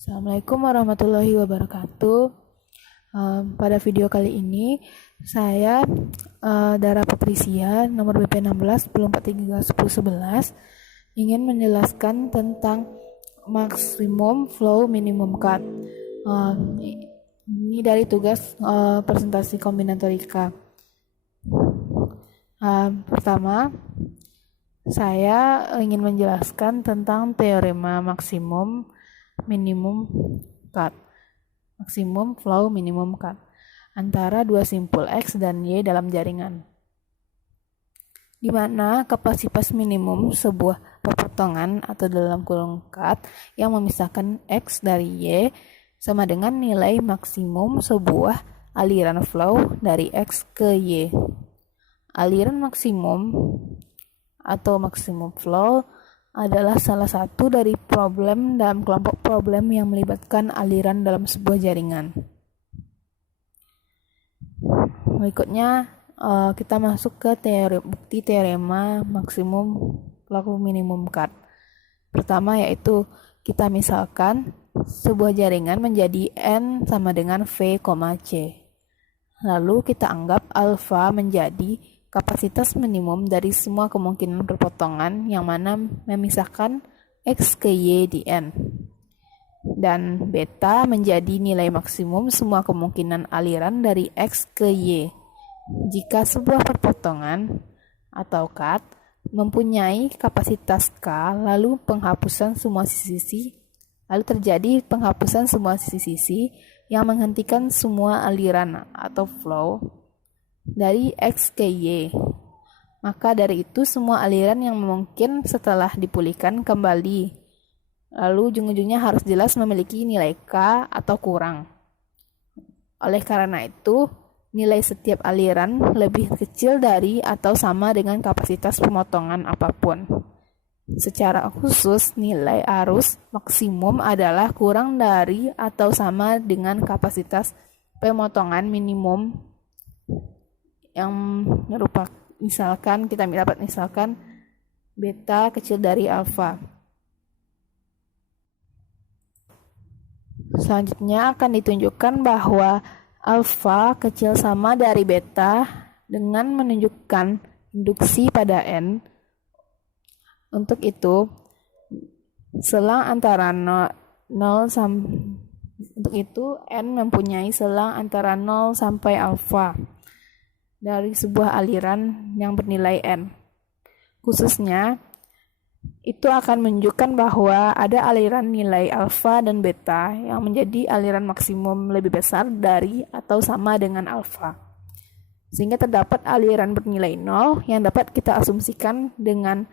Assalamualaikum warahmatullahi wabarakatuh. Pada video kali ini saya Dara Patricia nomor BP 16 1043 ingin menjelaskan tentang maksimum flow minimum cut. Ini dari tugas presentasi kombinatorika. Pertama, saya ingin menjelaskan tentang teorema maksimum flow minimum cut antara dua simpul X dan Y dalam jaringan, di mana kapasitas minimum sebuah perpotongan atau dalam kurung cut yang memisahkan X dari Y sama dengan nilai maksimum sebuah aliran flow dari X ke Y. Aliran maksimum atau maksimum flow adalah salah satu dari problem dalam kelompok problem yang melibatkan aliran dalam sebuah jaringan. Berikutnya kita masuk ke bukti teorema maksimum flow minimum cut. Pertama yaitu kita misalkan sebuah jaringan menjadi N sama dengan V, C. Lalu kita anggap alfa menjadi kapasitas minimum dari semua kemungkinan perpotongan yang mana memisahkan X ke Y di N. Dan beta menjadi nilai maksimum semua kemungkinan aliran dari X ke Y. Jika sebuah perpotongan atau cut mempunyai kapasitas K, lalu terjadi penghapusan semua sisi-sisi yang menghentikan semua aliran atau flow dari X ke Y. Maka dari itu semua aliran yang mungkin setelah dipulihkan kembali, lalu ujung-ujungnya harus jelas memiliki nilai K atau kurang. Oleh karena itu, nilai setiap aliran lebih kecil dari atau sama dengan kapasitas pemotongan apapun. Secara khusus, nilai arus maksimum adalah kurang dari atau sama dengan kapasitas pemotongan minimum yang merupakan misalkan beta kecil dari alfa. Selanjutnya akan ditunjukkan bahwa alfa kecil sama dari beta dengan menunjukkan induksi pada N. Untuk itu, N mempunyai selang antara 0 sampai alfa dari sebuah aliran yang bernilai N. Khususnya, itu akan menunjukkan bahwa ada aliran nilai alfa dan beta yang menjadi aliran maksimum lebih besar dari atau sama dengan alfa. Sehingga terdapat aliran bernilai 0 yang dapat kita asumsikan dengan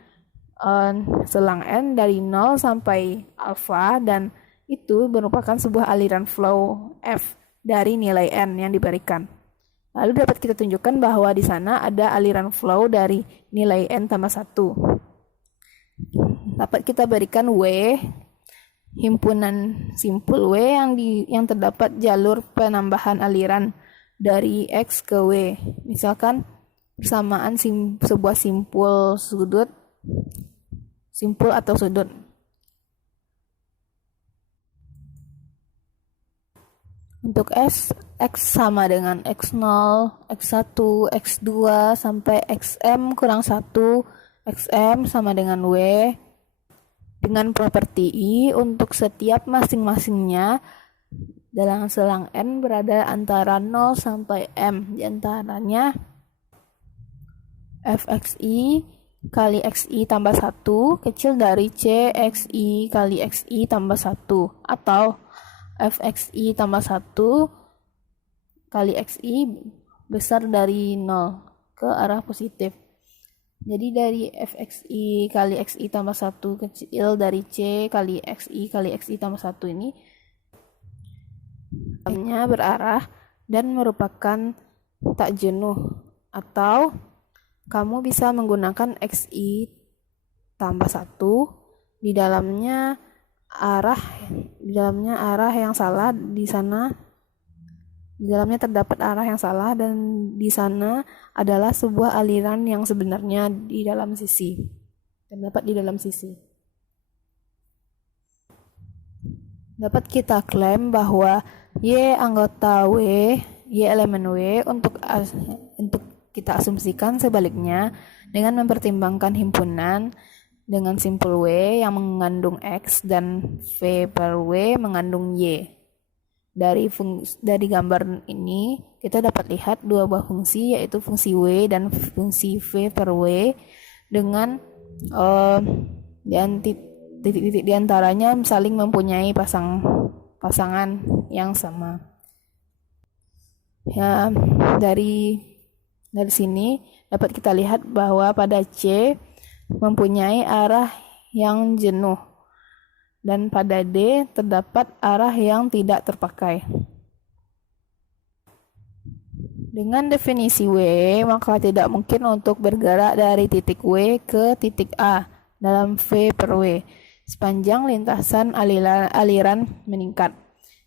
selang N dari 0 sampai alfa, dan itu merupakan sebuah aliran flow F dari nilai N yang diberikan. Lalu dapat kita tunjukkan bahwa di sana ada aliran flow dari nilai N tambah 1. Dapat kita berikan W, himpunan simpul W yang terdapat jalur penambahan aliran dari X ke W. Misalkan persamaan sebuah simpul atau sudut. Untuk X sama dengan X0, X1, X2 sampai Xm kurang 1, Xm sama dengan W dengan properti I untuk setiap masing-masingnya dalam selang N berada antara 0 sampai M, diantaranya Fxi kali Xi tambah 1 kecil dari Cxi kali Xi tambah 1 atau Fxi tambah 1 kali Xi besar dari 0 ke arah positif. Jadi dari Fxi kali Xi tambah 1 kecil dari C kali Xi tambah 1 ini berarah dan merupakan tak jenuh, atau kamu bisa menggunakan Xi tambah 1 di dalamnya arah yang salah di sana. Di dalamnya terdapat arah yang salah dan di sana adalah sebuah aliran yang sebenarnya terdapat di dalam sisi. dapat kita klaim bahwa Y anggota W, Y elemen W untuk kita asumsikan sebaliknya dengan mempertimbangkan himpunan dengan simpul W yang mengandung X dan V per W mengandung Y. Dari gambar ini kita dapat lihat dua buah fungsi, yaitu fungsi W dan fungsi V per W dengan dan titik-titik diantaranya saling mempunyai pasangan yang sama. Ya, dari sini dapat kita lihat bahwa pada C mempunyai arah yang jenuh dan pada D terdapat arah yang tidak terpakai. Dengan definisi W, maka tidak mungkin untuk bergerak dari titik W ke titik A dalam V per W sepanjang lintasan aliran meningkat.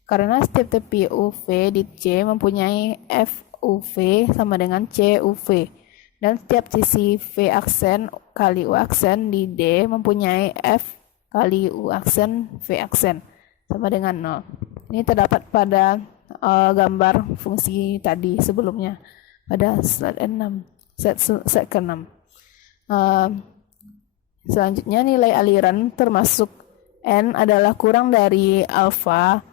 Karena setiap tepi UV di C mempunyai FUV sama dengan CUV. Dan setiap sisi V aksen kali U aksen di D mempunyai F kali U aksen V aksen sama dengan 0. Ini terdapat pada gambar fungsi tadi sebelumnya pada slide 6, set ke-6. Selanjutnya nilai aliran termasuk N adalah kurang dari alfa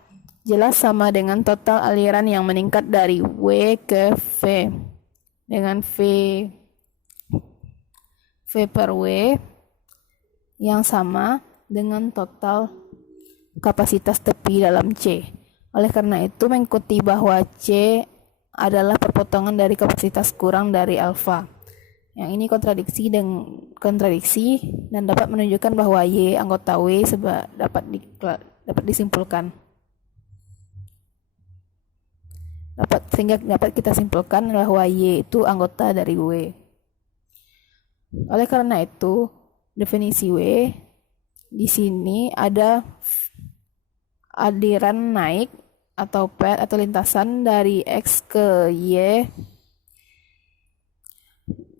jelas sama dengan total aliran yang meningkat dari W ke V dengan V per W yang sama dengan total kapasitas tepi dalam C. Oleh karena itu mengikuti bahwa C adalah perpotongan dari kapasitas kurang dari alfa. Yang ini kontradiksi dan dapat menunjukkan bahwa Y anggota W dapat disimpulkan. Sehingga dapat kita simpulkan bahwa Y itu anggota dari W. Oleh karena itu, definisi W di sini ada aliran naik atau path atau lintasan dari X ke Y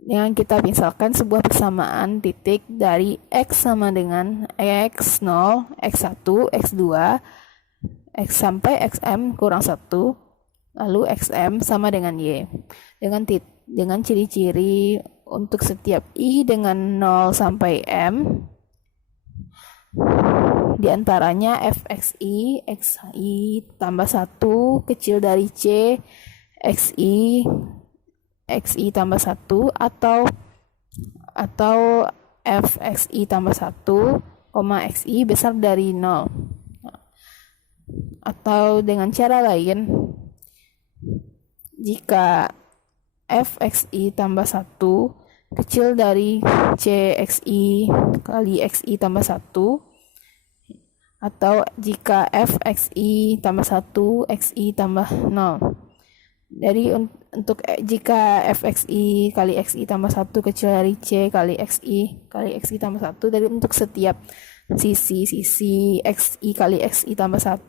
yang kita misalkan sebuah persamaan titik dari X sama dengan X0, X1, X2, X sampai XM kurang 1, lalu XM sama dengan Y. Dengan ciri-ciri untuk setiap I dengan 0 sampai M, di antaranya fxi, xi tambah 1 kecil dari C, xi tambah 1 atau fxi tambah 1, xi besar dari 0. Atau dengan cara lain, jika fxi tambah 1 kecil dari cxi kali xi tambah 1, atau jika fxi tambah 1 xi tambah 0. Jadi jika fxi kali xi tambah 1 kecil dari c kali xi tambah 1, jadi untuk setiap sisi xi kali xi tambah 1,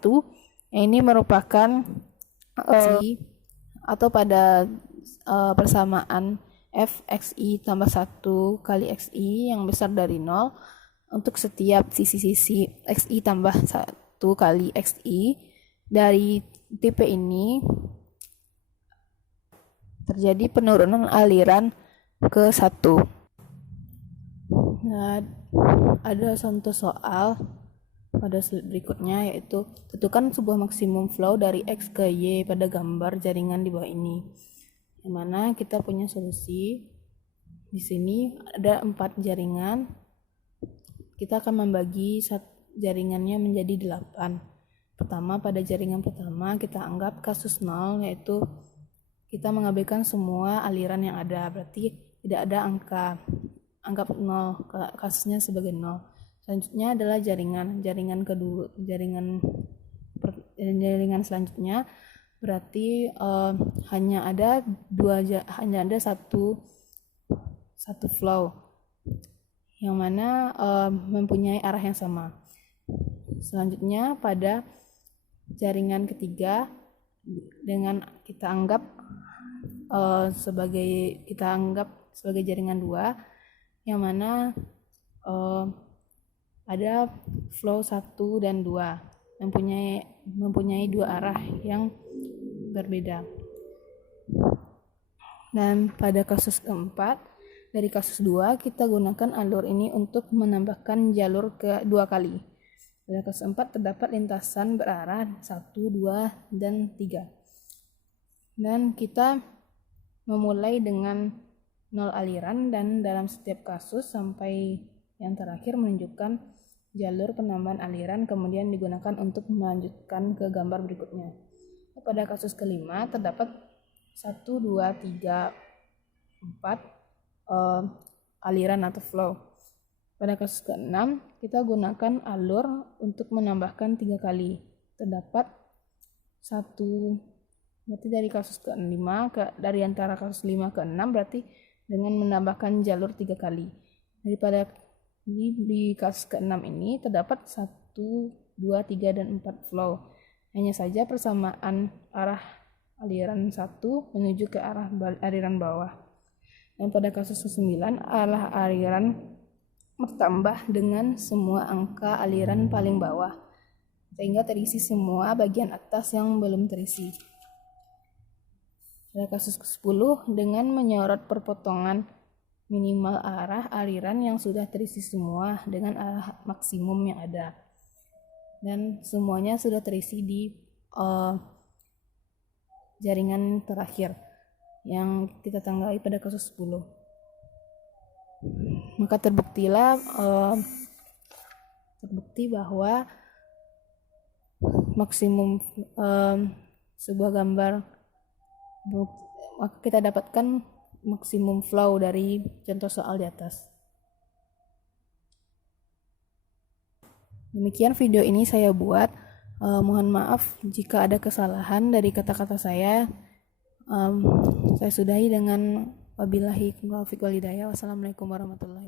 ini merupakan atau pada persamaan fxi tambah 1 kali xi yang besar dari 0 untuk setiap sisi-sisi xi tambah 1 kali xi dari tipe ini terjadi penurunan aliran ke 1. Nah, ada contoh soal pada slide berikutnya, yaitu tentukan sebuah maksimum flow dari X ke Y pada gambar jaringan di bawah ini. Yang mana kita punya solusi. Di sini ada 4 jaringan. Kita akan membagi jaringannya menjadi 8. Pertama, pada jaringan pertama kita anggap kasus 0, yaitu kita mengabaikan semua aliran yang ada, berarti tidak ada angka. Anggap 0, kasusnya sebagai 0. Selanjutnya adalah jaringan kedua, jaringan selanjutnya berarti hanya ada satu flow yang mana mempunyai arah yang sama. Selanjutnya pada jaringan ketiga dengan kita anggap sebagai jaringan 2, yang mana ada flow 1 dan 2. mempunyai dua arah yang berbeda. Dan pada kasus keempat, dari kasus 2 kita gunakan alur ini untuk menambahkan jalur ke 2 kali. Pada kasus 4 terdapat lintasan berarah 1, 2, dan 3. Dan kita memulai dengan 0 aliran dan dalam setiap kasus sampai yang terakhir menunjukkan jalur penambahan aliran kemudian digunakan untuk melanjutkan ke gambar berikutnya. Pada kasus kelima terdapat 1, 2, 3, 4 aliran atau flow. Pada kasus ke-6 kita gunakan alur untuk menambahkan 3 kali. Terdapat 1, berarti dari kasus ke-5 dari antara kasus 5 ke 6 berarti dengan menambahkan jalur 3 kali. Daripada di kasus ke-6 ini terdapat 1, 2, 3, dan 4 flow. Hanya saja persamaan arah aliran 1 menuju ke arah aliran bawah. Dan pada kasus ke-9 arah aliran bertambah dengan semua angka aliran paling bawah sehingga terisi semua bagian atas yang belum terisi. Pada kasus ke-10 dengan menyorot perpotongan minimal arah aliran yang sudah terisi semua dengan arah maksimum yang ada. Dan semuanya sudah terisi di jaringan terakhir yang kita tanggai pada kasus 10. Maka terbukti bahwa maksimum sebuah gambar, maka kita dapatkan maksimum flow dari contoh soal di atas. Demikian video ini saya buat. Mohon maaf jika ada kesalahan dari kata-kata saya. Saya sudahi dengan wabillahi taufiq wal hidayah. Wassalamualaikum warahmatullahi wabarakatuh.